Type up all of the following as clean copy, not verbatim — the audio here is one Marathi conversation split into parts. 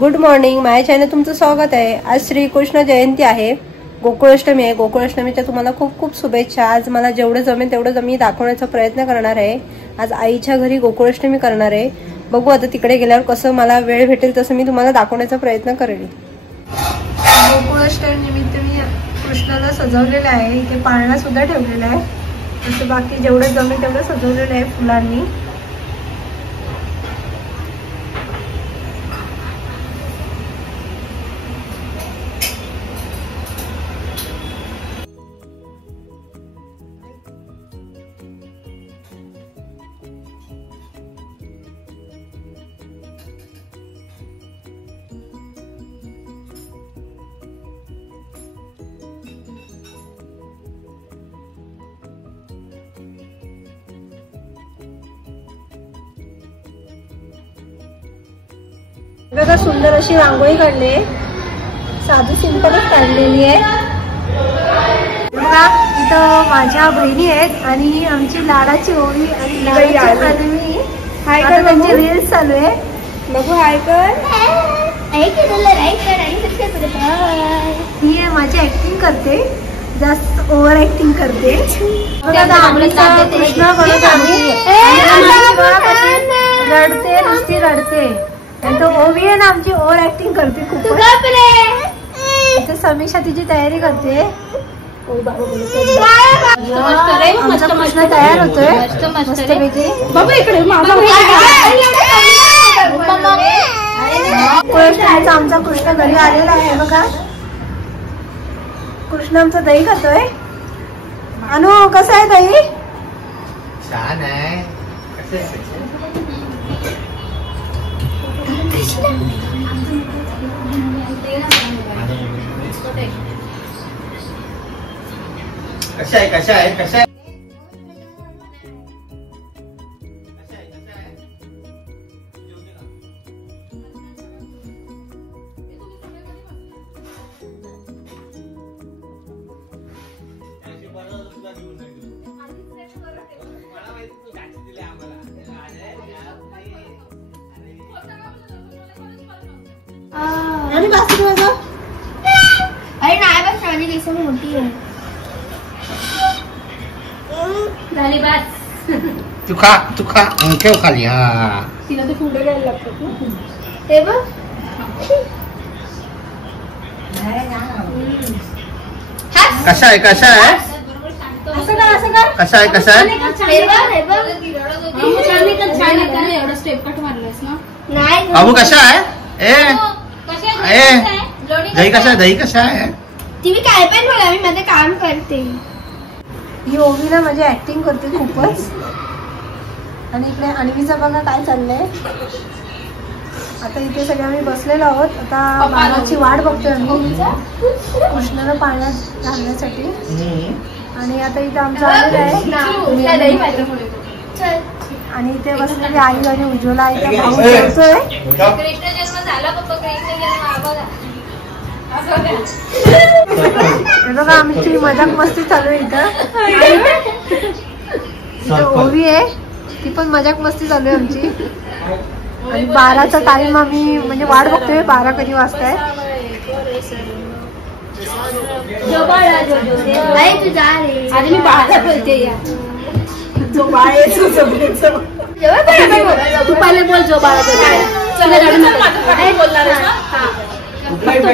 गुड मॉर्निंग, माझ्या चॅनल तुमचं स्वागत आहे। आज श्रीकृष्ण जयंती आहे, गोकुळाष्टमी आहे। गोकुळाष्टमीच्या तुम्हाला खूप खूप शुभेच्छा। आज मला जेवढं जमेल तेवढं मी दाखवण्याचा प्रयत्न करणार आहे। आज आईच्या घरी गोकुळाष्टमी करणार आहे। बघू आता तिकडे गेल्यावर कसं मला वेळ भेटेल तसं मी तुम्हाला दाखवण्याचा प्रयत्न करेल। गोकुळाष्टमी निमित्त मी कृष्णाला सजवलेलं आहे, इथे पाळणा सुद्धा ठेवलेला आहे। तसं बाकी जेवढं जमेल तेवढं सजवलेलं आहे फुलांनी। बघा सुंदर अशी रांगोळी काढली आहे, साधी सिंपलच काढलेली आहे। बघा इथं माझ्या बहिणी आहेत आणि आमची लाडाची ओवी आणि लाडाची अन्वी हाय कर, त्यांची रील्स चालू आहे। बघू हाय कर, ही माझी ऍक्टिंग करते, जास्त ओव्हर ऍक्टिंग करते। रडते नुसती रडते, तो ओवी आहे ना आमची ओव्हर ऍक्टिंग करते खूप। इथे समीक्षा तिची तयारी करते। आमचा कृष्ण तयार होतोय मस्तपैकी। आमचा कृष्ण घरी आलेला आहे बघा। कृष्ण आमचा दही खातोय। अनु कसं आहे दही? छान आहे। कशा आहे आणि बासरी बघा। अरे नाही बस, माझी केस मोठी आहे। झाली बस, तू खा ठेव खाली। हा तिला ते पुढे घ्यायला लागतात ना, हे बघ। कशा आहे कशा आहे एवढा स्टेप कट मारलास ना? नाही बाबू कशा आहे? दही कशा आहे? ती काय पण बोला, मी मध्ये काम करते। ही ओवी ना माझी ऍक्टिंग करते खूपच। आणि इकडे अन्वीचा बघा काय चाललंय। आता इथे सगळे आम्ही बसलेलो आहोत, आता बाळाची वाट बघतोय आम्ही कृष्णाला पाण्यात घालण्यासाठी। आणि आता इथे आमचं आलेलं आहे आणि इथे बसलेली आई आणि उज्ज्वला इथे भाऊ जेवतोय। कृष्ण जन्म झाला पप्पा, कृष्ण जन्म बघा। आमची मजाक मस्ती चालू आहे इथं ओवी आहे, ती पण मजाक मस्ती चालू आहे आमची। आणि 12चा टाइम आम्ही म्हणजे वाट बघतोय, 12 कधी वाजताय। जो बाळ तू पहिले बोल, जो बाळा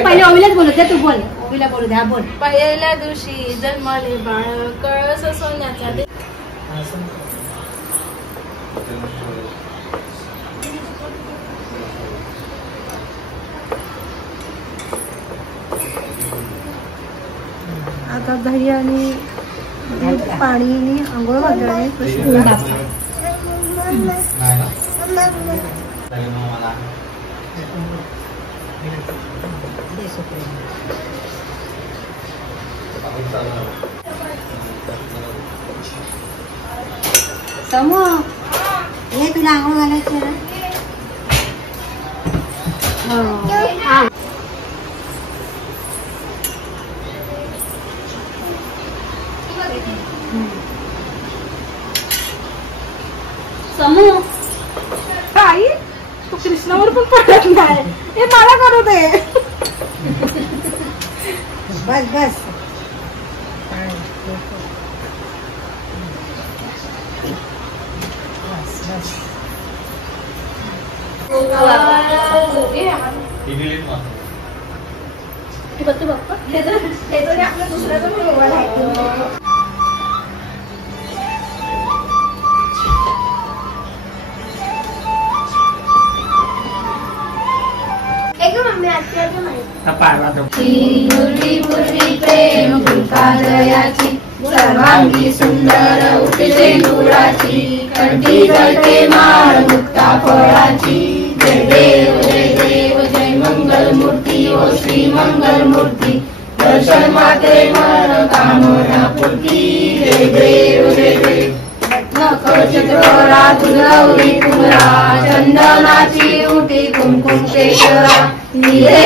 पहिले ओवीलाच बोलत द्या, तू बोल, ओवीला बोलू द्या, बोल। पहिल्या दिवशी जन्माले बाळ कळस सोन्याचा दे। आता दही आणि पाणी आंघोळ घालणार समू, हे तुला आंघोळ घालायचं ना? समू आई तू कृष्णावर पण पडत नाही, हे मला बस प्रेम दयाची सर्वांगी सुंदर उठले दुराची कंठी गळते माळ मुक्ता फळाची जय देव जय मंगल मूर्ती ओ श्री मंगल मूर्ती दर्शन माते मन कामना पूर्ती जय देव नखचित्रा गौरी कुमरा चंदनाची उठी कुमकुम केशरा निरे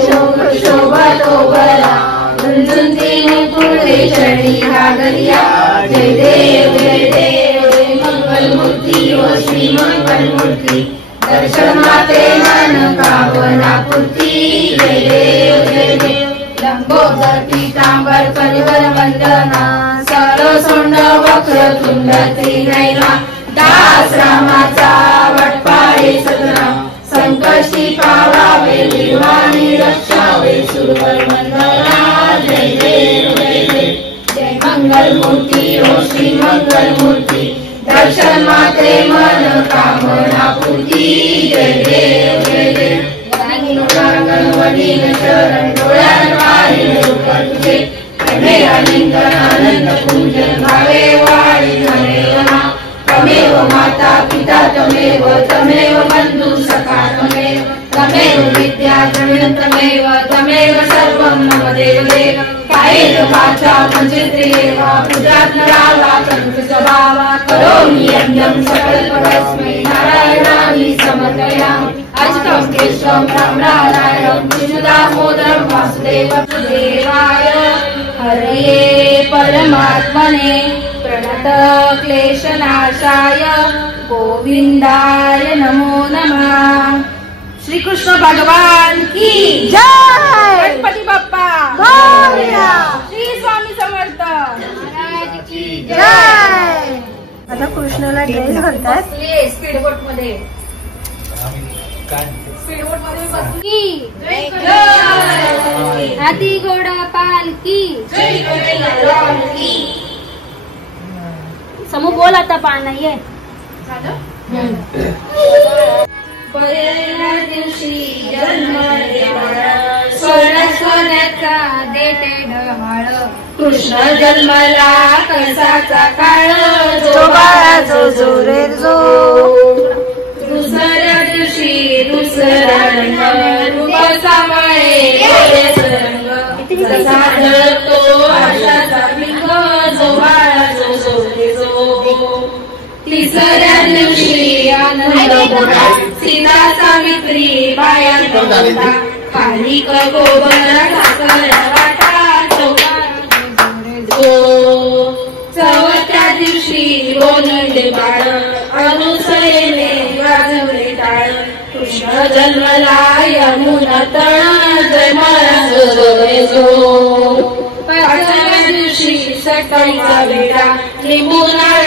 शोभा तोबरा झुंझुंतीने पुढे चढी घागरिया जय देव जय मंगल मूर्ती ओ श्री मंगल मूर्ती दर्शन माते मन कामना पूर्ती जय देव लंबोदर पीतांबर परिवर वंदना सरळ सोंड वक्र तुंड त्रिनयना दास रामाचा वटपाळे सदना संकष्टी पावावे निर्वाणी रक्षावे सुरवर मंगला जय देव जय मंगल मूर्ती ओ श्री मंगल मूर्ती दर्शन माते मन कामना पूर्ती जय देव वडील शरण डोळ्यांवारी तुझे लिंगन आनंद पूजन भावे वाळी तमेव माता पिता तमेव बंधु सखा तमेव विद्या तमेव सर्वं मम देव कायेन वाचा पंचेन्द्रियेवा पूजात्मरावा तनुस्वभावा करोमि यज्ञं सकलपरस्मै नारायणानि समर्पयामि अष्टं केशवं रामनारायणं कृष्णदामोदरं वासुदेवाय हरये परमात्मने प्रणत क्लेशनाशाय गोविंदाय नमो नमः। श्री कृष्ण भगवान की जय। गणपती बाप्पा मोरया। श्री स्वामी समर्थ महाराज की जय। आता कृष्णाला ड्रेस घालतात स्पीडबोट मध्ये हाती घोडा पालकी समूह बोल आता पाळ नाहीये पहिल्या दिवशी जन्म सोन्याचा देते ढमाळ कृष्ण जन्मला कळसाचा काळ जो बाळा जो जो रे जो दुसऱ्या दिवशी दुसरा रंग रूप सामाळे रंग जसा जळतो आशाचा पिंग जो बाळा जो सोरे जो तिसऱ्या दिवशी आनंद मोठा सीताचा मित्री बाया खाली गोबरा वाटा चौथ्या दिवशी बोलले बाळ अनुसरेने वाजवले टाळ कृष्ण जन्मला यमुना तळ जय महाराज जो पाचव्या दिवशी सकाळीचा वेळा लिंबूनाळ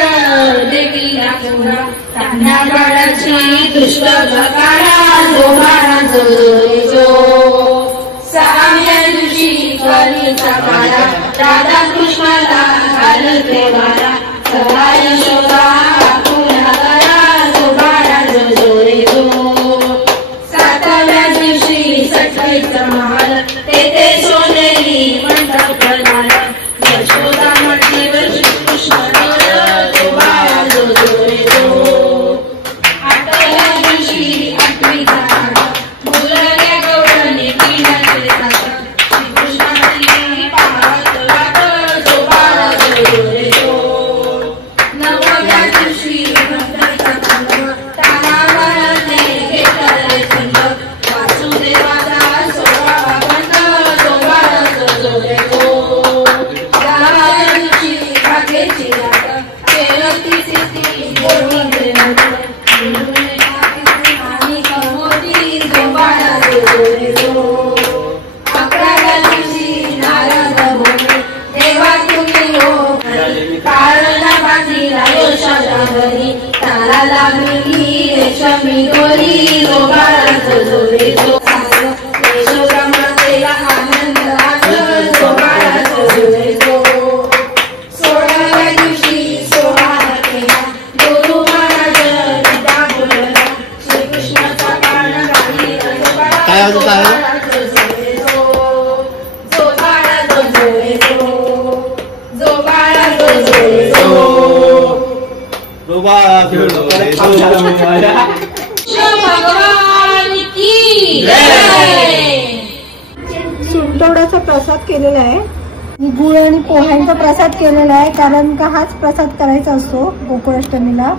देवीला चोरा तान्ह्या बाळाची दुष्ट काळा जो महाराज जो सहाव्या दिवशी कलीचा काळा राधा कृष्णाला घालते बाळा सदा यशोदा आपुला गळा जो महाराज जोरे जो सातव्या दिवशी सटवीचा महाल तेथे सोनेरी मंडप प्रधान यशोदा मातीवर श्रीकृष्ण जो महाराज जोरे जो आठव्या दिवशी आठवीचा काळा मुलग्या गौराने किनारे श्रीकृष्णाची पाहत वाट जो महाराज जोरे जो नवव्या दिवशी नंतरचा काळ तानावरने घेतले संग वासुदेवाचा सोळा बंद जो महाराज जोरे जो दहाव्या दिवशी भाग्याची रात केळती सिद्धी गोविंदे आणि कमोदी जो महाराज जोरे जो अकराव्या दिवशी नारद गोकुळाष्टमी गोरी जो बाळाचं जोरे जो यशोदा मातेला आनंद आलं जो बाळाचं जोरे जो 16व्या दिवशी सोहळा केला गुरु महाराज विद्या बोलला श्रीकृष्णाचा प्राण गाणीला जो बाळाचं जोरे जो बाळाचं जोरे जो बाळाचं जोरे भगवान की जय. सुंटवड्याचा प्रसाद केलेला आहे. गुळ आणि पोह्यांचा प्रसाद केलेला आहे कारण का हाच प्रसाद करायचा असतो गोकुळाष्टमीला.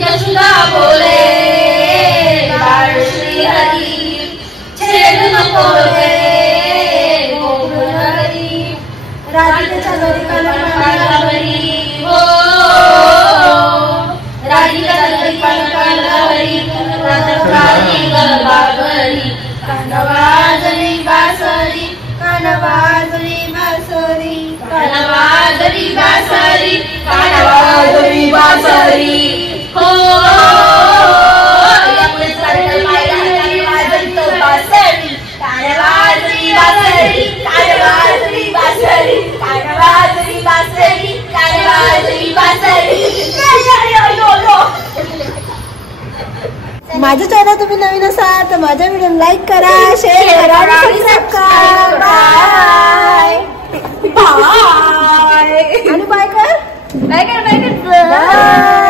यशोदा बोले बाळ श्री हरी छेड नको रे गोकुळ नगरी राधिकेच्या घरी कनकावरी हो राधिकेच्या घरी कनकावरी राधाकाली गरबावरी कानवाजली बासरी कानवाजली बासरी कानवाजली बासरी कानवाजली बासरी हो कानवाजली बासरी कानवाजली बासरी कानवाजली बासरी कानवाजली बासरी कानवाजली बासरी. माझ्या चॅनल तुम्ही नवीन असाल तर माझ्या व्हिडिओ लाईक करा, शेअर करा आणि सबस्क्राईब करा. बाय बाय आणि बाय कर बाय.